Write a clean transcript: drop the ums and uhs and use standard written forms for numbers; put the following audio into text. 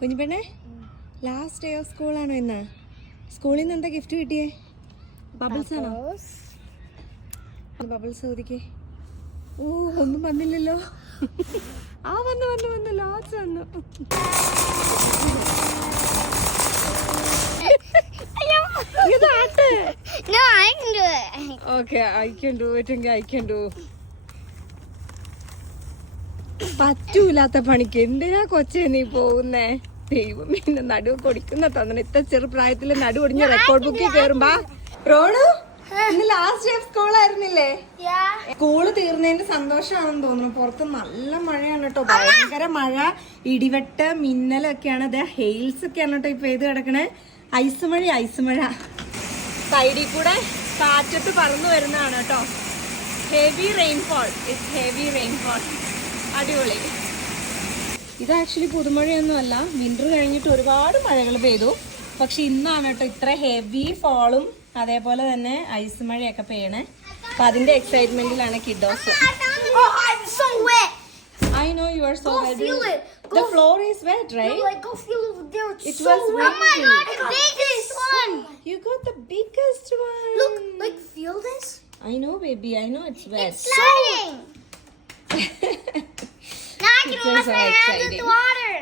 കുഞ്ഞിപ്പെണ്ണെ last day of സ്കൂളാണോ ഇന്ന്? സ്കൂളിൽ നിന്ന് എന്താ ഗിഫ്റ്റ് കിട്ടിയേ? ബബിൾസ് ആണോ? ബബിൾസ് ചോദിക്കേ. ഓ ഒന്നും വന്നില്ലല്ലോ. ആ വന്നു ലാസ്റ്റ് വന്നു. Okay, I can do it. I can do. പറ്റൂലാത്ത പണിക്ക് എന്തിനാ കൊച്ചേ നീ പോകുന്നേ? ദൈവമേ, നടു കൊടിക്കുന്ന തന്നെ ഇത്ര ചെറുപ്രായത്തില് നടു ഒടിഞ്ഞ റെക്കോർഡ് ബുക്കിൽ കയറുമ്പോ. റോണു, ഇന്ന് ലാസ്റ്റ് ഡേ ഓഫ് സ്കൂൾ ആയിരുന്നില്ലേ? സ്കൂള് തീർന്നതിന്റെ സന്തോഷമാണെന്ന് തോന്നുന്നു. പുറത്ത് നല്ല മഴയാണ് കേട്ടോ, ഭയങ്കര മഴ, ഇടിവെട്ട്, മിന്നലൊക്കെയാണ്. അതെ, ഹെയിൽസ് ഒക്കെയാണ് കേട്ടോ ഇപ്പൊ ഇത് കിടക്കണേ. ഐസ് മഴ സൈഡിൽ കൂടെ കാറ്റത്ത് പറന്നു വരുന്നതാണ് കേട്ടോ. Heavy rainfall, it's heavy rainfall. അടിപൊളി. ഇത് ആക്ച്വലി പുതുമഴയൊന്നും അല്ല, വിന്റർ കഴിഞ്ഞിട്ട് ഒരുപാട് മഴകൾ പെയ്തു. പക്ഷെ ഇന്നാണ് കേട്ടോ ഇത്ര ഹെവി ഫോളും അതേപോലെ തന്നെ ഐസ് മഴയൊക്കെ പെയ്യണേ. അപ്പൊ അതിന്റെ എക്സൈറ്റ്മെന്റിലാണ് kiddos. I know you are so heavy. The floor is wet, right? No, go feel over there. It was windy. Oh my god, the biggest one. You got the biggest one. Look, like feel this? I know, baby. I know it's wet. It's sliding. Now I can It's wash so my hands with exciting. the water.